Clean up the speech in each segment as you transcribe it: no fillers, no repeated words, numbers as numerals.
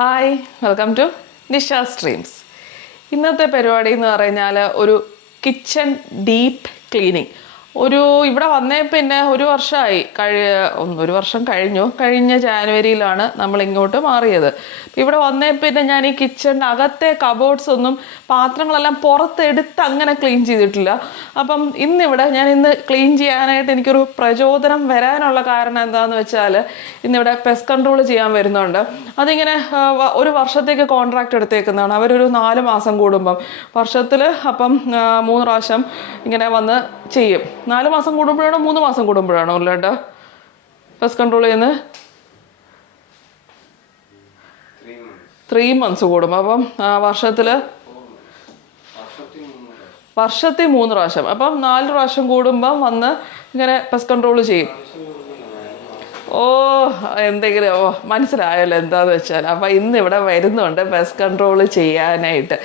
Hi, welcome to Nisha streams. ഇന്നത്തെ പരിപാടി എന്ന് പറഞ്ഞാൽ ഒരു കിച്ചൺ ഡീപ്പ് ക്ലീനിങ്. ഇവിടെ വന്നേ പിന്നെ ഒരു വർഷമായി, ഒരു വർഷം കഴിഞ്ഞ ജാനുവരിയിലാണ് നമ്മൾ ഇങ്ങോട്ട് മാറിയത്. ഇവിടെ വന്നേ പിന്നെ ഞാൻ ഈ കിച്ചണിൻ്റെ അകത്തെ കബോർഡ്സ് ഒന്നും പാത്രങ്ങളെല്ലാം പുറത്തെടുത്ത് അങ്ങനെ ക്ലീൻ ചെയ്തിട്ടില്ല. അപ്പം ഇന്ന് ക്ലീൻ ചെയ്യാനായിട്ട് എനിക്കൊരു പ്രചോദനം വരാനുള്ള കാരണം എന്താണെന്ന് വെച്ചാൽ, ഇന്നിവിടെ പെസ്റ്റ് കൺട്രോൾ ചെയ്യാൻ വരുന്നുണ്ട്. അതിങ്ങനെ ഒരു വർഷത്തേക്ക് കോൺട്രാക്റ്റ് എടുത്തേക്കുന്നതാണ്. അവരൊരു 4 മാസം കൂടുമ്പം വർഷത്തിൽ അപ്പം 3 പ്രാവശ്യം ഇങ്ങനെ വന്ന് ചെയ്യും. 4 മാസം കൂടുമ്പോഴാണോ 3 മാസം കൂടുമ്പോഴാണോ ഉള്ളേട്ടാ പെസ്റ്റ് കൺട്രോൾ ചെയ്യുന്നത്? 3 months കൂടും. അപ്പം വർഷത്തിൽ 3 പ്രാവശ്യം. അപ്പം 4 പ്രാവശ്യം കൂടുമ്പം വന്ന് ഇങ്ങനെ പെസ്റ്റ് കൺട്രോൾ ചെയ്യും. എന്തെങ്കിലും മനസ്സിലായല്ലോ എന്താന്ന് വെച്ചാൽ. അപ്പം ഇന്നിവിടെ വരുന്നുണ്ട് പെസ്റ്റ് കൺട്രോൾ ചെയ്യാനായിട്ട്.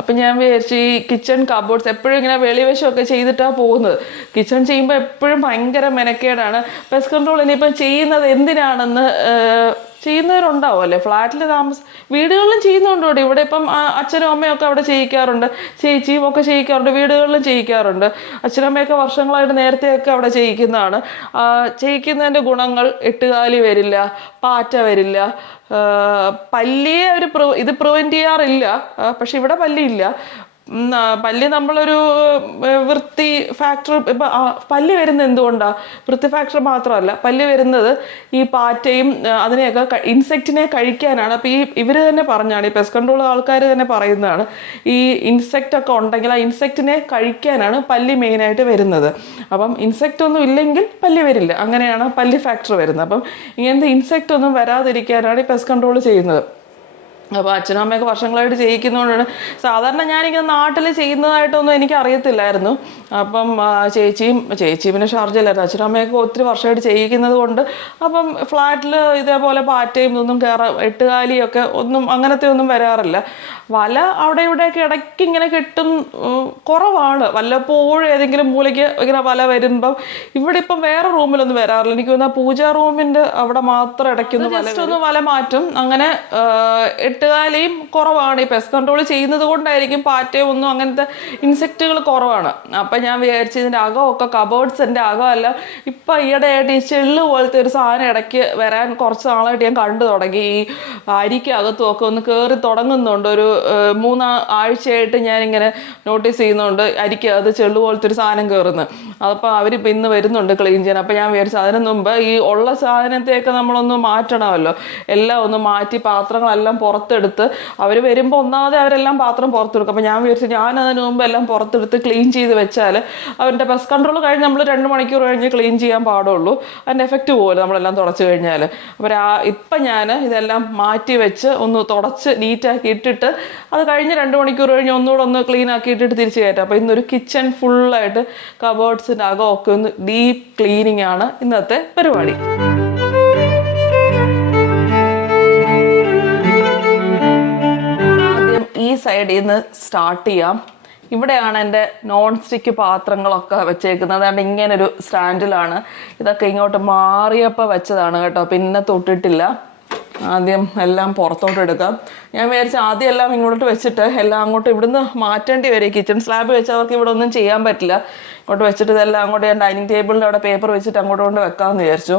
അപ്പം ഞാൻ വിചാരിച്ചു ഈ കിച്ചൺ കബോർഡ്സ് എപ്പോഴും ഇങ്ങനെ വെളിവശമൊക്കെ ചെയ്തിട്ടാണ് പോകുന്നത്. കിച്ചൺ ചെയ്യുമ്പോൾ എപ്പോഴും ഭയങ്കര മെനക്കേടാണ്. പെസ്റ്റ് കൺട്രോൾ ഇനിയിപ്പം ചെയ്യുന്നത് എന്തിനാണെന്ന് ചെയ്യുന്നവരുണ്ടാവും അല്ലേ, ഫ്ലാറ്റിൽ വീടുകളിലും ചെയ്യുന്നുണ്ട്. ഇവിടെ ഇപ്പം അച്ഛനും അമ്മയൊക്കെ അവിടെ ചെയ്യിക്കാറുണ്ട്, ചേച്ചിയും ഒക്കെ ചെയ്യിക്കാറുണ്ട്, വീടുകളിലും ചെയ്യിക്കാറുണ്ട്. അച്ഛനും അമ്മയൊക്കെ വർഷങ്ങളായിട്ട് നേരത്തെയൊക്കെ അവിടെ ചെയ്യിക്കുന്നതാണ്. ചെയ്യിക്കുന്നതിൻ്റെ ഗുണങ്ങൾ: എട്ടുകാലി വരില്ല, പാറ്റ വരില്ല, പല്ലിയെ ഇത് പ്രിവെൻറ്റ് ചെയ്യാറില്ല. പക്ഷെ ഇവിടെ പല്ലിയില്ല. പല്ലി നമ്മളൊരു വൃത്തി ഫാക്ടർ. ഇപ്പം പല്ലി വരുന്നത് എന്തുകൊണ്ടാണ്? വൃത്തി ഫാക്ടർ മാത്രമല്ല, പല്ലി വരുന്നത് ഈ പാറ്റയും അതിനെയൊക്കെ ഇൻസെക്റ്റിനെ കഴിക്കാനാണ്. അപ്പം ഇവർ തന്നെ പറഞ്ഞാണ്, ഈ പെസ്റ്റ് കൺട്രോൾ ആൾക്കാർ തന്നെ പറയുന്നതാണ്, ഈ ഇൻസെക്റ്റ് ഒക്കെ ഉണ്ടെങ്കിൽ ആ ഇൻസെക്റ്റിനെ കഴിക്കാനാണ് പല്ലി മെയിനായിട്ട് വരുന്നത്. അപ്പം ഇൻസെക്റ്റ് ഒന്നും ഇല്ലെങ്കിൽ പല്ലി വരില്ല. അങ്ങനെയാണ് പല്ലി ഫാക്ടർ വരുന്നത്. അപ്പം ഇങ്ങനത്തെ ഇൻസെക്റ്റ് ഒന്നും വരാതിരിക്കാനാണ് ഈ പെസ്റ്റ് കൺട്രോൾ ചെയ്യുന്നത്. അപ്പോൾ അച്ഛനും അമ്മയൊക്കെ വർഷങ്ങളായിട്ട് ചെയ്യിക്കുന്നതുകൊണ്ടാണ്. സാധാരണ ഞാനിങ്ങനെ നാട്ടിൽ ചെയ്യുന്നതായിട്ടൊന്നും എനിക്ക് അറിയത്തില്ലായിരുന്നു. അപ്പം ചേച്ചിയും പിന്നെ ഷാർജയിലായിരുന്നു. അച്ഛനും അമ്മയൊക്കെ ഒത്തിരി വർഷമായിട്ട് ചെയ്യിക്കുന്നത് കൊണ്ട് അപ്പം ഫ്ലാറ്റിൽ ഇതേപോലെ പാറ്റയും ഇതൊന്നും എട്ടുകാലിയൊക്കെ അങ്ങനത്തെ ഒന്നും വരാറില്ല. വല അവിടെ ഇവിടെയൊക്കെ ഇടയ്ക്ക് ഇങ്ങനെ കെട്ടും, കുറവാണ്. വല്ലപ്പോഴും ഏതെങ്കിലും മൂലയ്ക്ക് ഇങ്ങനെ വല വരുമ്പം. ഇവിടെ ഇപ്പം വേറെ റൂമിലൊന്നും വരാറില്ല. എനിക്ക് തോന്നുന്ന പൂജാ റൂമിൻ്റെ അവിടെ മാത്രം ഇടയ്ക്കൊന്ന് വല മാറ്റും. അങ്ങനെ എട്ടുകാലിയും കുറവാണ്. ഈ പെസ്റ്റ് കൺട്രോൾ ചെയ്യുന്നത് കൊണ്ടായിരിക്കും പാറ്റയും ഒന്നും അങ്ങനത്തെ ഇൻസെക്റ്റുകൾ കുറവാണ്. അപ്പം ഞാൻ വിചാരിച്ചു ഇതിൻ്റെ അകമൊക്കെ കബോർഡ്സിൻ്റെ അകമല്ല, ഇപ്പം ഈയിടെയായിട്ട് ഈ ചെള്ള് പോലത്തെ ഒരു സാധനം ഇടയ്ക്ക് വരാൻ കുറച്ച് നാളായിട്ട് ഞാൻ കണ്ടു തുടങ്ങി. ഈ അരിക്കകത്തും ഒക്കെ ഒന്ന് കയറി തുടങ്ങുന്നുണ്ട്. ഒരു 3 ആഴ്ചയായിട്ട് ഞാനിങ്ങനെ നോട്ടീസ് ചെയ്യുന്നുണ്ട് അരിക്കകത്ത് ചെള്ളു പോലത്തെ ഒരു സാധനം കയറുന്നത്. അതപ്പോൾ അവരിപ്പോൾ ഇന്ന് വരുന്നുണ്ട് ക്ലീൻ ചെയ്യാൻ. അപ്പം ഞാൻ വിചാരിച്ചു അതിന് മുമ്പ് ഈ ഉള്ള സാധനത്തെയൊക്കെ നമ്മളൊന്ന് മാറ്റണമല്ലോ. എല്ലാം ഒന്ന് മാറ്റി പാത്രങ്ങളെല്ലാം പുറത്തെടുത്ത്, അവർ വരുമ്പോൾ ഒന്നാമതെ അവരെല്ലാം പാത്രം പുറത്തെടുക്കും. അപ്പം ഞാൻ വിചാരിച്ചു ഞാനതിന് മുമ്പ് എല്ലാം പുറത്തെടുത്ത് ക്ലീൻ ചെയ്ത് വെച്ചാൽ അവരുടെ പെസ്റ്റ് കൺട്രോൾ കഴിഞ്ഞ് നമ്മൾ 2 മണിക്കൂർ കഴിഞ്ഞ് ക്ലീൻ ചെയ്യാൻ പാടുള്ളൂ. അതിൻ്റെ എഫക്റ്റ് പോലും നമ്മളെല്ലാം തുടച്ച് കഴിഞ്ഞാൽ. അപ്പോൾ ഇപ്പം ഞാൻ ഇതെല്ലാം മാറ്റി വെച്ച് ഒന്ന് തുടച്ച് നീറ്റാക്കി ഇട്ടിട്ട് അത് കഴിഞ്ഞ് 2 മണിക്കൂർ കഴിഞ്ഞ് ഒന്നുകൂടെ ഒന്ന് ക്ലീൻ ആക്കി ഇട്ടിട്ട് തിരിച്ച് കയറ്റാം. അപ്പോൾ ഇന്നൊരു കിച്ചൺ ഫുള്ളായിട്ട് കബോർഡ്സിൻ്റെ അകമൊക്കെ ഒന്ന് ഡീപ്പ് ക്ലീനിങ് ആണ് ഇന്നത്തെ പരിപാടി. ഈ സൈഡിൽ നിന്ന് സ്റ്റാർട്ട് ചെയ്യാം. ഇവിടെയാണ് എൻ്റെ നോൺ സ്റ്റിക്ക് പാത്രങ്ങളൊക്കെ വെച്ചേക്കുന്നത്. അതുകൊണ്ട് ഇങ്ങനൊരു സ്റ്റാൻഡിലാണ്. ഇതൊക്കെ ഇങ്ങോട്ട് മാറിയപ്പോൾ വെച്ചതാണ് കേട്ടോ, പിന്നെ തൊട്ടിട്ടില്ല. ആദ്യം എല്ലാം പുറത്തോട്ട് എടുക്കാം. ഞാൻ വിചാരിച്ചു ആദ്യം എല്ലാം ഇങ്ങോട്ട് വെച്ചിട്ട് എല്ലാം അങ്ങോട്ട് ഇവിടുന്ന് മാറ്റേണ്ടി വരും. കിച്ചൺ സ്ലാബ് വെച്ചവർക്ക് ഇവിടെ ഒന്നും ചെയ്യാൻ പറ്റില്ല. ഇങ്ങോട്ട് വെച്ചിട്ട് ഇതെല്ലാം അങ്ങോട്ട് ഞാൻ ഡൈനിങ് ടേബിളിൻ്റെ അവിടെ പേപ്പർ വെച്ചിട്ട് അങ്ങോട്ട് കൊണ്ട് വെക്കാമെന്ന് വിചാരിച്ചു.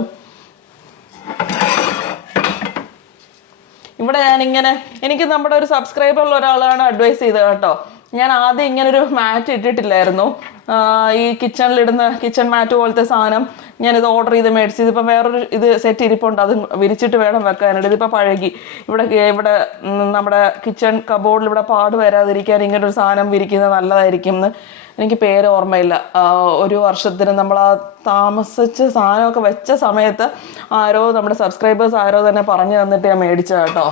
ഇവിടെ എനിക്ക് നമ്മുടെ ഒരു സബ്സ്ക്രൈബറുള്ള ഒരാളാണ് അഡ്വൈസ് ചെയ്തത് കേട്ടോ. ഞാൻ ആദ്യം ഇങ്ങനൊരു മാറ്റ് ഇട്ടിട്ടില്ലായിരുന്നു. ഈ കിച്ചണിലിടുന്ന കിച്ചൺ മാറ്റ് പോലത്തെ സാധനം ഞാനിത് ഓർഡർ ചെയ്ത് മേടിച്ച്. ഇതിപ്പോൾ വേറൊരു സെറ്റ് ഇരിപ്പുണ്ട്, അത് വിരിച്ചിട്ട് വേണം വെക്കാനായിട്ട്. ഇതിപ്പോൾ പഴകി. ഇവിടെ നമ്മുടെ കിച്ചൺ കബോർഡിൽ ഇവിടെ പാട് വരാതിരിക്കാൻ ഇങ്ങനൊരു സാധനം വിരിക്കുന്നത് നല്ലതായിരിക്കും എന്ന് എനിക്ക് പേര് ഓർമ്മയില്ല. ഒരു വർഷത്തിന് നമ്മൾ ആ താമസിച്ച് സാധനമൊക്കെ വെച്ച സമയത്ത് നമ്മുടെ സബ്സ്ക്രൈബേഴ്സ് തന്നെ പറഞ്ഞു തന്നിട്ട് ഞാൻ മേടിച്ചത് കേട്ടോ.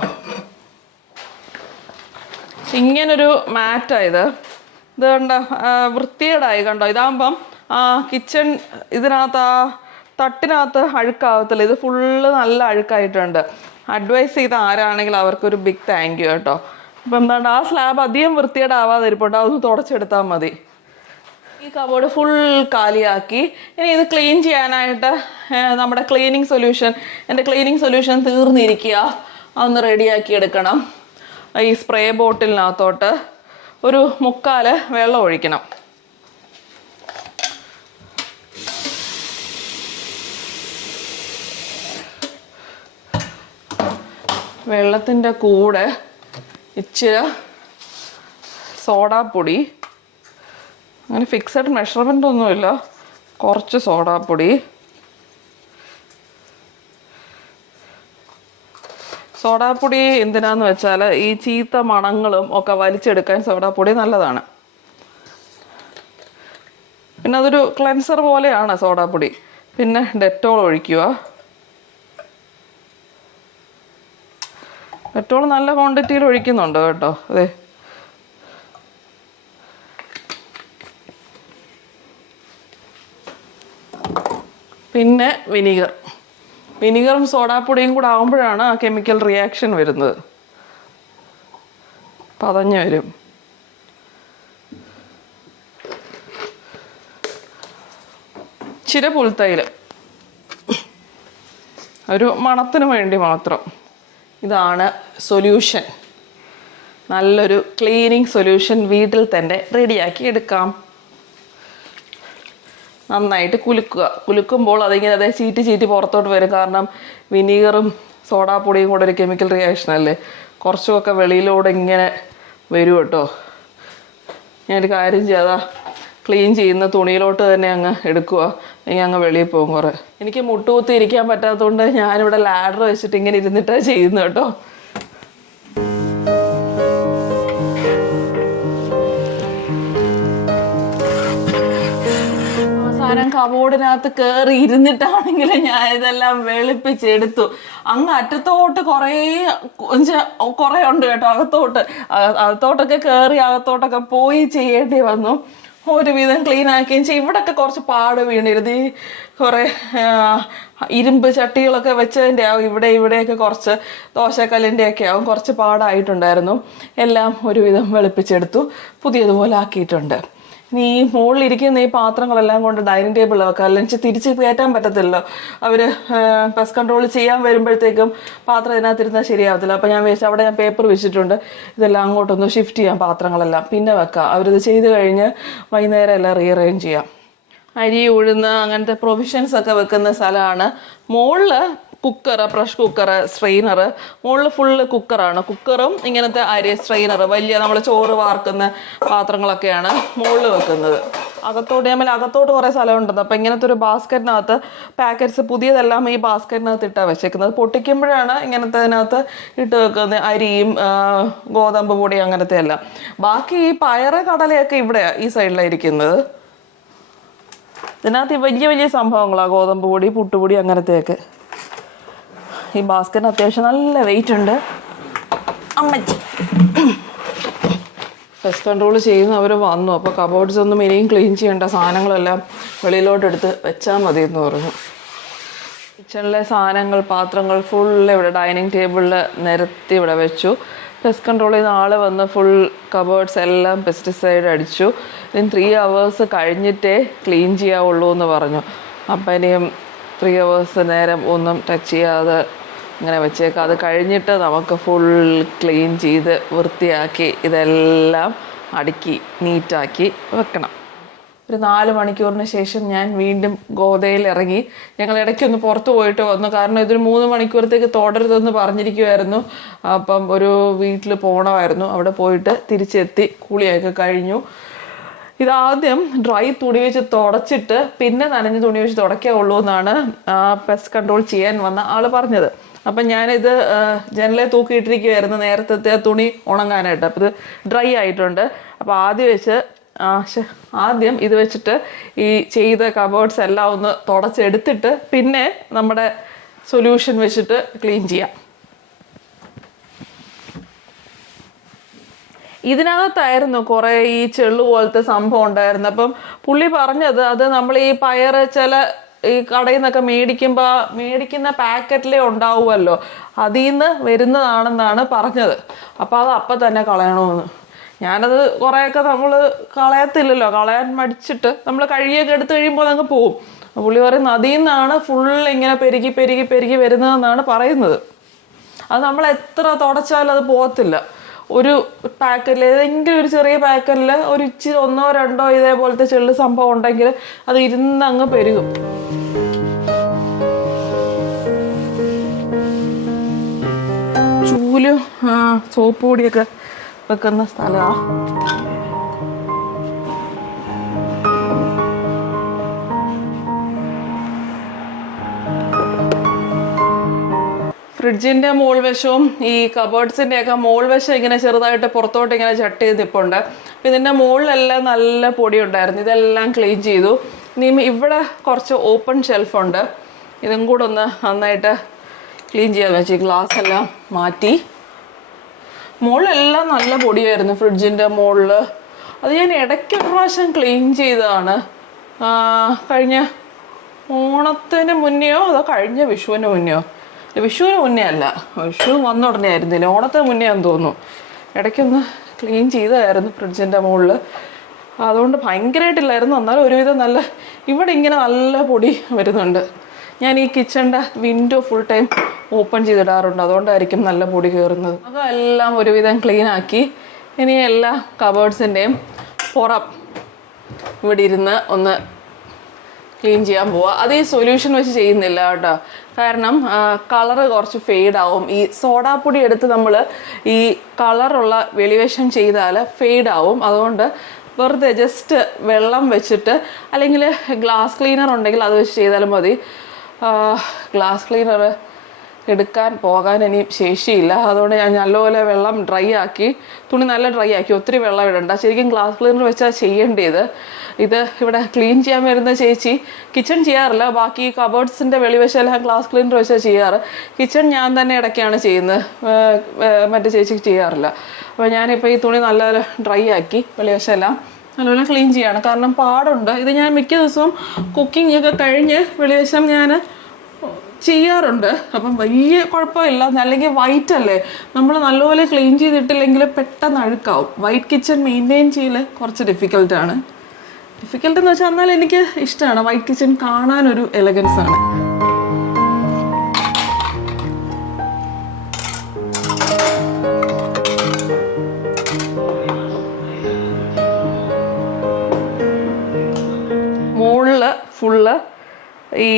ഇങ്ങനൊരു മാറ്റായത് ഇത് കണ്ടോ, വൃത്തികേടായി കണ്ടോ. ഇതാകുമ്പം കിച്ചൺ ഇതിനകത്ത് തട്ടിനകത്ത് അഴുക്കാവത്തില്ല. ഇത് ഫുള്ള് നല്ല അഴുക്കായിട്ടുണ്ട്. അഡ്വൈസ് ചെയ്ത ആരാണെങ്കിലും അവർക്കൊരു ബിഗ് താങ്ക് യു കേട്ടോ. അപ്പം എന്താണ് ആ സ്ലാബ് അധികം വൃത്തികേടാവാതെ ഇരിപ്പുണ്ട്, അതൊന്ന് തുടച്ചെടുത്താൽ മതി. ഈ കബോർഡ് ഫുൾ കാലിയാക്കി. ഇനി ഇത് ക്ലീൻ ചെയ്യാനായിട്ട് നമ്മുടെ ക്ലീനിങ് സൊല്യൂഷൻ തീർന്നിരിക്കുക. അതൊന്ന് റെഡിയാക്കി എടുക്കണം. ഈ സ്പ്രേ ബോട്ടിലിനകത്തോട്ട് ഒരു 3/4 വെള്ളം ഒഴിക്കണം. വെള്ളത്തിൻ്റെ കൂടെ ഇച്ചിരി സോഡാപ്പൊടി, അങ്ങനെ ഫിക്സഡ് മെഷർമെൻ്റ് ഒന്നുമില്ല, കുറച്ച് സോഡാപ്പൊടി. സോഡാപ്പൊടി എന്തിനാന്ന് വെച്ചാൽ ഈ ചീത്ത മണങ്ങളും ഒക്കെ വലിച്ചെടുക്കാൻ സോഡാപ്പൊടി നല്ലതാണ്. പിന്നെ അതൊരു ക്ലെൻസർ പോലെയാണ് സോഡാപ്പൊടി. പിന്നെ ഡെറ്റോൾ ഒഴിക്കുക. ഡെറ്റോൾ നല്ല ക്വാണ്ടിറ്റിയിൽ ഒഴിക്കുന്നുണ്ട് കേട്ടോ. അതെ, പിന്നെ വിനീഗറും സോഡാപ്പൊടിയും കൂടെ ആകുമ്പോഴാണ് ആ കെമിക്കൽ റിയാക്ഷൻ വരുന്നത്, പതഞ്ഞ് വരും. ഇച്ചിരി പുൽത്തൈലം, ഒരു മണത്തിന് വേണ്ടി മാത്രം. ഇതാണ് സൊല്യൂഷൻ. നല്ലൊരു ക്ലീനിങ് സൊല്യൂഷൻ വീട്ടിൽ തന്നെ റെഡിയാക്കി എടുക്കാം. നന്നായിട്ട് കുലുക്കുമ്പോൾ അതിങ്ങനെ ചീറ്റി പുറത്തോട്ട് വരും. കാരണം വിനീഗറും സോഡാപ്പൊടിയും കൂടെ ഒരു കെമിക്കൽ റിയാക്ഷൻ അല്ലേ, കുറച്ചുമൊക്കെ വെളിയിലൂടെ ഇങ്ങനെ വരും കേട്ടോ. ഞാനൊരു കാര്യം ചെയ്യാതാ, ക്ലീൻ ചെയ്യുന്ന തുണിയിലോട്ട് തന്നെ അങ്ങ് എടുക്കുക, അല്ലെങ്കിൽ അങ്ങ് വെളിയിൽ പോകും കുറേ. എനിക്ക് മുട്ടുകുത്തി ഇരിക്കാൻ പറ്റാത്തതുകൊണ്ട് ഞാനിവിടെ ലാഡർ വെച്ചിട്ട് ഇങ്ങനെ ഇരുന്നിട്ടാണ് ചെയ്യുന്നത് കേട്ടോ. കബോർഡിനകത്ത് കയറി ഇരുന്നിട്ടാണെങ്കിൽ ഞാൻ ഇതെല്ലാം വെളുപ്പിച്ചെടുത്തു. അങ്ങ് അറ്റത്തോട്ട് കുറേ ഉണ്ട് കേട്ടോ. അകത്തോട്ടൊക്കെ കയറി അകത്തോട്ടൊക്കെ പോയി ചെയ്യേണ്ടി വന്നു. ഒരുവിധം ക്ലീൻ ആക്കുകയും ചെയ്യും. ഇവിടെയൊക്കെ കുറച്ച് പാട് വീണിരുന്നു. ഈ കുറേ ഇരുമ്പ് ചട്ടികളൊക്കെ വെച്ചതിൻ്റെ ആവും. ഇവിടെയൊക്കെ കുറച്ച് ദോശക്കല്ലിൻ്റെ ഒക്കെ ആവും, കുറച്ച് പാടായിട്ടുണ്ടായിരുന്നു. എല്ലാം ഒരുവിധം വെളുപ്പിച്ചെടുത്തു, പുതിയതുപോലെ ആക്കിയിട്ടുണ്ട്. ഇനി ഈ മുകളിലിരിക്കുന്ന ഈ പാത്രങ്ങളെല്ലാം കൊണ്ട് ഡൈനിങ് ടേബിളിൽ വെക്കാം, അല്ലെങ്കിൽ തിരിച്ച് കയറ്റാൻ പറ്റത്തില്ലല്ലോ. അവർ പെസ്റ്റ് കൺട്രോൾ ചെയ്യാൻ വരുമ്പോഴത്തേക്കും പാത്രം ഇതിനകത്തിരുന്നാൽ ശരിയാവത്തില്ല. അപ്പോൾ ഞാൻ വിചാരിച്ചു അവിടെ ഞാൻ പേപ്പർ വെച്ചിട്ടുണ്ട്, ഇതെല്ലാം അങ്ങോട്ടൊന്ന് ഷിഫ്റ്റ് ചെയ്യാം, പാത്രങ്ങളെല്ലാം പിന്നെ വെക്കാം. അവരിത് ചെയ്ത് കഴിഞ്ഞ് വൈകുന്നേരം എല്ലാം റീഅറേഞ്ച് ചെയ്യാം. അരി, ഉഴുന്ന്, അങ്ങനത്തെ പ്രൊവിഷൻസ് ഒക്കെ വെക്കുന്ന സ്ഥലമാണ്. മുകളിൽ കുക്കർ, പ്രഷർ കുക്കർ, സ്ട്രെയിനർ. മുകളിൽ ഫുള്ള് കുക്കറാണ്. കുക്കറും ഇങ്ങനത്തെ അരി സ്ട്രെയിനർ, വലിയ നമ്മൾ ചോറ് വാർക്കുന്ന പാത്രങ്ങളൊക്കെയാണ് മുകളിൽ വെക്കുന്നത്. അകത്തോട്ട് കുറേ സ്ഥലമുണ്ടെന്ന്. അപ്പോൾ ഇങ്ങനത്തെ ഒരു ബാസ്ക്കറ്റിനകത്ത് പാക്കറ്റ്സ് പുതിയതെല്ലാം ഈ ബാസ്ക്കറ്റിനകത്ത് ഇട്ടാണ് വെച്ചേക്കുന്നത്. പൊട്ടിക്കുമ്പോഴാണ് ഇതിനകത്ത് ഇട്ട് വെക്കുന്നത്. അരിയും ഗോതമ്പ് പൊടി അങ്ങനത്തെ എല്ലാം. ബാക്കി ഈ പയറ്, കടലയൊക്കെ ഇവിടെയാണ്, ഈ സൈഡിലായിരിക്കുന്നത്. ഇതിനകത്ത് വലിയ വലിയ സംഭവങ്ങളാണ്, ഗോതമ്പ് പൊടി, പുട്ടുപൊടി അങ്ങനത്തെയൊക്കെ. ഈ ബാസ്ക്കറ്റിന് അത്യാവശ്യം നല്ല വെയിറ്റ് ഉണ്ട്. അമ്മച്ചി പെസ്റ്റ് കൺട്രോൾ ചെയ്യുന്നവർ വന്നു. അപ്പോൾ കബോർഡ്സ് ഒന്നും ഇനിയും ക്ലീൻ ചെയ്യേണ്ട, സാധനങ്ങളെല്ലാം വെളിയിലോട്ടെടുത്ത് വെച്ചാൽ മതി എന്ന് പറഞ്ഞു. കിച്ചണിലെ സാധനങ്ങൾ, പാത്രങ്ങൾ ഫുള്ള് ഇവിടെ ഡൈനിങ് ടേബിളിൽ നിരത്തി ഇവിടെ വെച്ചു. പെസ്റ്റ് കൺട്രോൾ ചെയ്യുന്ന ആൾ വന്ന് ഫുൾ കബേർഡ്സ് എല്ലാം പെസ്റ്റിസൈഡ് അടിച്ചു. ഇനി 3 hours കഴിഞ്ഞിട്ടേ ക്ലീൻ ചെയ്യാവുള്ളൂ എന്ന് പറഞ്ഞു. അപ്പം ഇനിയും 3 hours നേരം ഒന്നും ടച്ച് ചെയ്യാതെ ഇങ്ങനെ വെച്ചേക്കാം. അത് കഴിഞ്ഞിട്ട് നമുക്ക് ഫുൾ ക്ലീൻ ചെയ്ത് വൃത്തിയാക്കി ഇതെല്ലാം അടുക്കി നീറ്റാക്കി വെക്കണം. ഒരു 4 മണിക്കൂറിന് ശേഷം ഞാൻ വീണ്ടും ഗോതയിൽ ഇറങ്ങി. ഞങ്ങൾ ഇടയ്ക്കൊന്ന് പുറത്ത് പോയിട്ട് വന്നു. കാരണം ഇതൊരു 3 മണിക്കൂറത്തേക്ക് തുടരുതെന്ന് പറഞ്ഞിരിക്കുമായിരുന്നു. അപ്പം ഒരു വീട്ടിൽ പോകണമായിരുന്നു. അവിടെ പോയിട്ട് തിരിച്ചെത്തി, കുളിയൊക്കെ കഴിഞ്ഞു. ഇതാദ്യം ഡ്രൈ തുണി വെച്ച് തുടച്ചിട്ട് പിന്നെ നനഞ്ഞ തുണി വെച്ച് തുടയ്ക്കാവുള്ളൂ എന്നാണ് പെസ്റ്റ് കൺട്രോൾ ചെയ്യാൻ വന്ന ആൾ പറഞ്ഞത്. അപ്പം ഞാനിത് ജനലെ തൂക്കിയിട്ടിരിക്കുമായിരുന്നു നേരത്തെ തുണി ഉണങ്ങാനായിട്ട്. അപ്പോൾ ഇത് ഡ്രൈ ആയിട്ടുണ്ട്. അപ്പോൾ ആദ്യം ഇത് വെച്ചിട്ട് ഈ ചെയ്ത കബേർഡ്സ് എല്ലാം ഒന്ന് തുടച്ചെടുത്തിട്ട് പിന്നെ നമ്മുടെ സൊല്യൂഷൻ വെച്ചിട്ട് ക്ലീൻ ചെയ്യാം. ഇതിനകത്തായിരുന്നു കുറേ ഈ ചെള്ളു പോലത്തെ സംഭവം ഉണ്ടായിരുന്നു. അപ്പം പുള്ളി പറഞ്ഞത് അത് നമ്മൾ ഈ പയറ് ചില ഈ കടയിൽ നിന്നൊക്കെ മേടിക്കുന്ന പാക്കറ്റിലേ ഉണ്ടാവുമല്ലോ, അതിൽ നിന്ന് വരുന്നതാണെന്നാണ് പറഞ്ഞത്. അപ്പോൾ അത് അപ്പം തന്നെ കളയണമെന്ന്. ഞാനത് കുറേയൊക്കെ നമ്മൾ കളയത്തില്ലല്ലോ, കളയാൻ മടിച്ചിട്ട് നമ്മൾ കഴുകിയൊക്കെ എടുത്ത് കഴിയുമ്പോൾ അതങ്ങ് പോവും. പുള്ളി പറയുന്നത് അതിൽ നിന്നാണ് ഫുൾ ഇങ്ങനെ പെരുകി വരുന്നതെന്നാണ് പറയുന്നത്. അത് നമ്മൾ എത്ര തുടച്ചാലും അത് പോകത്തില്ല. ഒരു പാക്കറ്റിൽ ഏതെങ്കിലും ഒരു ചെറിയ പാക്കറ്റിൽ ഒരു ഇച്ചിരി 1 or 2 ഇതേപോലത്തെ ചെള്ള് സംഭവം ഉണ്ടെങ്കിൽ അത് ഇരുന്നങ്ങ് പെരുകും. ചൂലും സോപ്പ് പൊടിയൊക്കെ വെക്കുന്ന സ്ഥലമാണ്. ഫ്രിഡ്ജിൻ്റെ മോൾ വശവും ഈ കബേർഡ്സിൻ്റെ ഒക്കെ മോൾ വശം ഇങ്ങനെ ചെറുതായിട്ട് പുറത്തോട്ട് ഇങ്ങനെ ചട്ട് ചെയ്ത് നിൽപ്പുണ്ട്. അപ്പം ഇതിൻ്റെ മുകളിലെല്ലാം നല്ല പൊടി ഉണ്ടായിരുന്നു. ഇതെല്ലാം ക്ലീൻ ചെയ്തു. ഇനി ഇവിടെ കുറച്ച് ഓപ്പൺ ഷെൽഫുണ്ട്, ഇതും കൂടെ ഒന്ന് നന്നായിട്ട് ക്ലീൻ ചെയ്യാമെന്ന് വെച്ച് ഗ്ലാസ് എല്ലാം മാറ്റി. മുകളിലെല്ലാം നല്ല പൊടിയായിരുന്നു ഫ്രിഡ്ജിൻ്റെ മുകളിൽ. അത് ഞാൻ ഇടയ്ക്ക് ഒരു പ്രാവശ്യം ക്ലീൻ ചെയ്തതാണ്, കഴിഞ്ഞ ഓണത്തിന് മുന്നെയോ അതോ കഴിഞ്ഞ വിഷുവിന് മുന്നെയോ. വിഷുവിന് മുന്നേ അല്ല, വിഷു വന്ന ഉടനെ ആയിരുന്നില്ല, ഓണത്തിന് മുന്നേ ആണെന്ന് തോന്നുന്നു. ഇടയ്ക്കൊന്ന് ക്ലീൻ ചെയ്തതായിരുന്നു ഫ്രിഡ്ജിൻ്റെ മുകളിൽ. അതുകൊണ്ട് ഭയങ്കരമായിട്ടില്ലായിരുന്നു, എന്നാലും ഒരുവിധം നല്ല ഇവിടെ ഇങ്ങനെ നല്ല പൊടി വരുന്നുണ്ട്. ഞാൻ ഈ കിച്ചണിൻ്റെ വിൻഡോ ഫുൾ ടൈം ഓപ്പൺ ചെയ്തിടാറുണ്ട്, അതുകൊണ്ടായിരിക്കും നല്ല പൊടി കയറുന്നത്. അതെല്ലാം ഒരുവിധം ക്ലീൻ ആക്കി. ഇനി എല്ലാ കബേർഡ്സിൻ്റെയും പുറം ഇവിടെ ഇരുന്ന് ഒന്ന് ക്ലീൻ ചെയ്യാൻ പോവുക. അത് ഈ സൊല്യൂഷൻ വെച്ച് ചെയ്യുന്നില്ല കേട്ടോ, കാരണം കളറ് കുറച്ച് ഫെയ്ഡാവും. ഈ സോഡാപ്പൊടി എടുത്ത് നമ്മൾ ഈ കളറുള്ള വെളിവശം ചെയ്താൽ ഫെയ്ഡാവും. അതുകൊണ്ട് വെറുതെ ജസ്റ്റ് വെള്ളം വെച്ചിട്ട്, അല്ലെങ്കിൽ ഗ്ലാസ് ക്ലീനർ ഉണ്ടെങ്കിൽ അത് വെച്ച് ചെയ്താലും മതി. ഗ്ലാസ് ക്ലീനർ എടുക്കാൻ പോകാൻ ഇനി ശേഷിയില്ല, അതുകൊണ്ട് ഞാൻ നല്ലപോലെ വെള്ളം ഡ്രൈ ആക്കി, തുണി നല്ല ഡ്രൈ ആക്കി, ഒത്തിരി വെള്ളം ഇടണ്ട. ശരിക്കും ഗ്ലാസ് ക്ലീനർ വെച്ചാൽ ചെയ്യേണ്ടത്. ഇത് ഇവിടെ ക്ലീൻ ചെയ്യാൻ വരുന്ന ചേച്ചി കിച്ചൺ ചെയ്യാറില്ല, ബാക്കി കബേർഡ്സിൻ്റെ വെളിവശമെല്ലാം ഗ്ലാസ് ക്ലീനർ വെച്ചാൽ ചെയ്യാറ്. കിച്ചൺ ഞാൻ തന്നെ ഇടയ്ക്കാണ് ചെയ്യുന്നത്, മറ്റേ ചേച്ചിക്ക് ചെയ്യാറില്ല. അപ്പോൾ ഞാനിപ്പോൾ ഈ തുണി നല്ലപോലെ ഡ്രൈ ആക്കി വെളിവശമെല്ലാം നല്ലപോലെ ക്ലീൻ ചെയ്യാണ്, കാരണം പാടുണ്ട്. ഇത് ഞാൻ മിക്ക ദിവസവും കുക്കിംഗ് ഒക്കെ കഴിഞ്ഞ് വെളിവശം ഞാൻ ചെയ്യാറുണ്ട്. അപ്പം വലിയ കുഴപ്പമില്ല. അല്ലെങ്കിൽ വൈറ്റ് അല്ലേ, നമ്മൾ നല്ലപോലെ ക്ലീൻ ചെയ്തിട്ടില്ലെങ്കിൽ പെട്ടെന്ന് അഴുക്കാവും. വൈറ്റ് കിച്ചൺ മെയിൻറ്റെയിൻ ചെയ്യൽ കുറച്ച് ഡിഫിക്കൽട്ടാണ്. ഡിഫിക്കൽട്ട് എന്ന് വെച്ചാൽ എന്നാൽ എനിക്ക് ഇഷ്ടമാണ്. വൈറ്റ് കിച്ചൺ കാണാനൊരു എലഗൻസ് ആണ്. മുകളിൽ ഫുള്ള് ഈ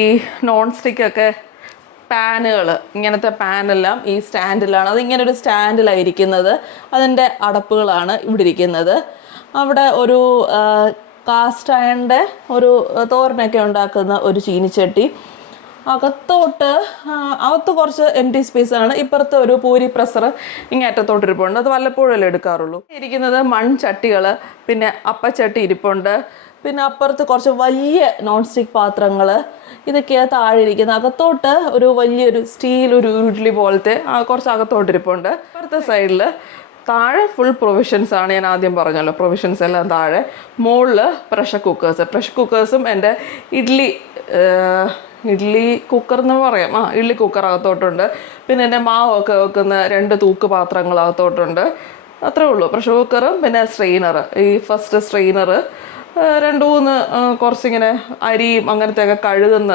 നോൺ സ്റ്റിക്കൊക്കെ പാനുകൾ, ഇങ്ങനത്തെ പാനെല്ലാം ഈ സ്റ്റാൻഡിലാണ്. അതിങ്ങനെ ഒരു സ്റ്റാൻഡിലായിരിക്കുന്നത്. അതിൻ്റെ അടപ്പുകളാണ് ഇവിടെ ഇരിക്കുന്നത്. അവിടെ ഒരു കാസ്റ്റ് അയണിൻ്റെ ഒരു തോരനൊക്കെ ഉണ്ടാക്കുന്ന ഒരു ചീനിച്ചട്ടി. അകത്ത് കുറച്ച് എംപ്റ്റി സ്പേസാണ്. ഇപ്പുറത്ത് ഒരു പൂരി പ്രഷർ ഇങ്ങേറ്റത്തോട്ട് ഇരിപ്പുണ്ട്, അത് വല്ലപ്പോഴല്ലേ എടുക്കാറുള്ളൂ. ഇരിക്കുന്നത് മൺചട്ടികൾ, പിന്നെ അപ്പച്ചട്ടി ഇരിപ്പുണ്ട്, പിന്നെ അപ്പുറത്ത് കുറച്ച് വലിയ നോൺ സ്റ്റിക്ക് പാത്രങ്ങൾ, ഇതൊക്കെയാണ് താഴെ ഇരിക്കുന്നത്. അകത്തോട്ട് ഒരു വലിയൊരു സ്റ്റീൽ ഒരു ഉരുളി പോലത്തെ കുറച്ച് അകത്തോട്ടിരിപ്പുണ്ട്. അപ്പുറത്തെ സൈഡിൽ താഴെ ഫുൾ പ്രൊവിഷൻസ് ആണ്. ഞാൻ ആദ്യം പറഞ്ഞല്ലോ, പ്രൊവിഷൻസ് എല്ലാം താഴെ. മുകളിൽ പ്രഷർ കുക്കേഴ്സും എൻ്റെ ഇഡ്ഡലി കുക്കർ എന്ന് പറയാം, ഇഡ്ഡലി കുക്കർ അകത്തോട്ടുണ്ട്. പിന്നെ എൻ്റെ മാവൊക്കെ വെക്കുന്ന 2 തൂക്ക് പാത്രങ്ങൾ അകത്തോട്ടുണ്ട്. അത്രേ ഉള്ളൂ. പ്രഷർ കുക്കറും പിന്നെ സ്ട്രെയിനർ, ഈ ഫസ്റ്റ് സ്ട്രെയിനർ, 2-3 കുറച്ചിങ്ങനെ അരിയും അങ്ങനത്തെ ഒക്കെ കഴുകുന്ന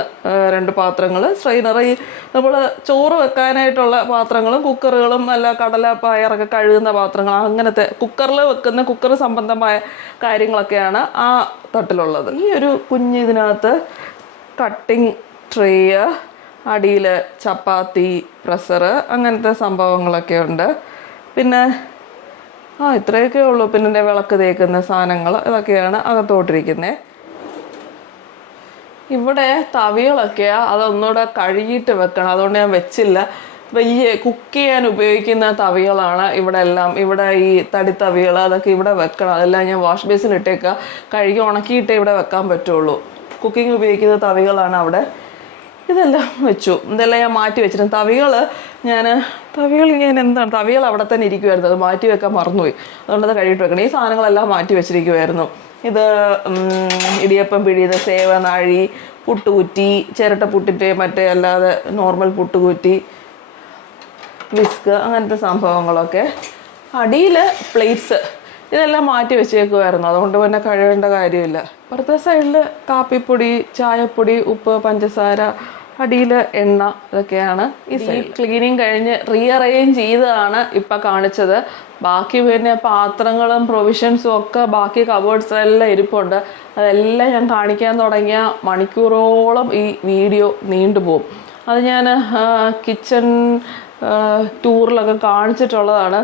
2 പാത്രങ്ങൾ, സ്ട്രെയിനർ, ഈ നമ്മൾ ചോറ് വെക്കാനായിട്ടുള്ള പാത്രങ്ങളും കുക്കറുകളും അല്ല കടല പയറൊക്കെ കഴുകുന്ന പാത്രങ്ങൾ, അങ്ങനത്തെ കുക്കറിൽ വെക്കുന്ന കുക്കർ സംബന്ധമായ കാര്യങ്ങളൊക്കെയാണ് ആ തട്ടിലുള്ളത്. ഈ ഒരു കുഞ്ഞിതിനകത്ത് കട്ടിങ് ട്രേ, അടിയിൽ ചപ്പാത്തി പ്രഷർ, അങ്ങനത്തെ സംഭവങ്ങളൊക്കെ ഉണ്ട്. പിന്നെ ഇത്രയൊക്കെ ഉള്ളൂ. പിന്നെ വിളക്ക് തേക്കുന്ന സാധനങ്ങൾ, ഇതൊക്കെയാണ് അകത്തോട്ടിരിക്കുന്നത്. ഇവിടെ തവികളൊക്കെയാണ്, അതൊന്നുകൂടെ കഴുകിയിട്ട് വെക്കണം, അതുകൊണ്ട് ഞാൻ വെച്ചില്ല. വലിയ കുക്ക് ചെയ്യാൻ ഉപയോഗിക്കുന്ന തവികളാണ് ഇവിടെ എല്ലാം. ഇവിടെ ഈ തടിത്തവികൾ അതൊക്കെ ഇവിടെ വെക്കണം. അതെല്ലാം ഞാൻ വാഷ് ബേസിൽ ഇട്ടേക്കുക, കഴുകി ഉണക്കിയിട്ടേ ഇവിടെ വെക്കാൻ പറ്റുള്ളൂ. കുക്കിംഗ് ഉപയോഗിക്കുന്ന തവികളാണ് അവിടെ. ഇതെല്ലാം വെച്ചു, ഇതെല്ലാം ഞാൻ മാറ്റി വെച്ചിട്ടുണ്ട്. തവികൾ ഞാൻ എന്താണ്, തവികൾ അവിടെ തന്നെ ഇരിക്കുമായിരുന്നു, അത് മാറ്റി വെക്കാൻ മറന്നുപോയി, അതുകൊണ്ട് അത് കഴുകിയിട്ട് വെക്കണം. ഈ സാധനങ്ങളെല്ലാം മാറ്റി വെച്ചിരിക്കുമായിരുന്നു. ഇത് ഇടിയപ്പം പിഴിയുന്ന സേവനാഴി, പുട്ടുകുറ്റി, ചിരട്ടപ്പുട്ടിൻ്റെ മറ്റേ അല്ലാതെ നോർമൽ പുട്ടുകുറ്റി, വിസ്ക്, അങ്ങനത്തെ സംഭവങ്ങളൊക്കെ. അടിയിൽ പ്ലേറ്റ്സ്, ഇതെല്ലാം മാറ്റി വെച്ചേക്കുമായിരുന്നു, അതുകൊണ്ട് പിന്നെ കഴുകേണ്ട കാര്യമില്ല. പുറത്തെ സൈഡിൽ കാപ്പിപ്പൊടി, ചായപ്പൊടി, ഉപ്പ്, പഞ്ചസാര, അടിയിൽ എണ്ണ, ഇതൊക്കെയാണ്. ഈ ക്ലീനിങ് കഴിഞ്ഞ് റീഅറേഞ്ച് ചെയ്തതാണ് ഇപ്പം കാണിച്ചത്. ബാക്കി പിന്നെ പാത്രങ്ങളും പ്രൊവിഷൻസും ഒക്കെ ബാക്കി കബോർഡ്സിലെല്ലാം ഇരിപ്പുണ്ട്. അതെല്ലാം ഞാൻ കാണിക്കാൻ തുടങ്ങിയ മണിക്കൂറോളം ഈ വീഡിയോ നീണ്ടുപോകും. അത് ഞാൻ കിച്ചൺ ടൂറിലൊക്കെ കാണിച്ചിട്ടുള്ളതാണ്.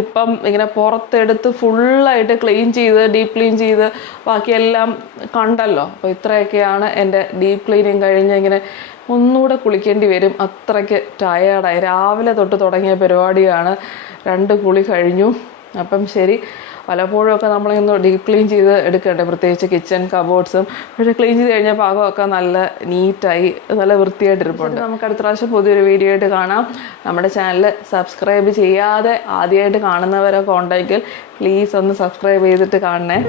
ഇപ്പം ഇങ്ങനെ പുറത്തെടുത്ത് ഫുള്ളായിട്ട് ക്ലീൻ ചെയ്ത് ഡീപ്പ് ക്ലീൻ ചെയ്ത് ബാക്കിയെല്ലാം കണ്ടല്ലോ. അപ്പോൾ ഇത്രയൊക്കെയാണ് എൻ്റെ ഡീപ്പ് ക്ലീനിങ് കഴിഞ്ഞ് ഇങ്ങനെ ഒന്നുകൂടെ കുളിക്കേണ്ടി വരും. അത്രയ്ക്ക് ടയേർഡായി. രാവിലെ തൊട്ട് തുടങ്ങിയ പരിപാടിയാണ്. 2 കുളി കഴിഞ്ഞു. അപ്പം ശരി, പലപ്പോഴുമൊക്കെ നമ്മളിന്ന് ഡീപ്പ് ക്ലീൻ ചെയ്ത് എടുക്കണ്ടേ, പ്രത്യേകിച്ച് കിച്ചൺ കബോർഡ്സും. പക്ഷേ ക്ലീൻ ചെയ്ത് കഴിഞ്ഞ ഭാഗമൊക്കെ നല്ല നീറ്റായി നല്ല വൃത്തിയായിട്ടിരിപ്പുണ്ട്. നമുക്ക് അടുത്ത പ്രാവശ്യം പുതിയൊരു വീഡിയോ ആയിട്ട് കാണാം. നമ്മുടെ ചാനൽ സബ്സ്ക്രൈബ് ചെയ്യാതെ ആദ്യമായിട്ട് കാണുന്നവരൊക്കെ ഉണ്ടെങ്കിൽ പ്ലീസ് ഒന്ന് സബ്സ്ക്രൈബ് ചെയ്തിട്ട് കാണണേ.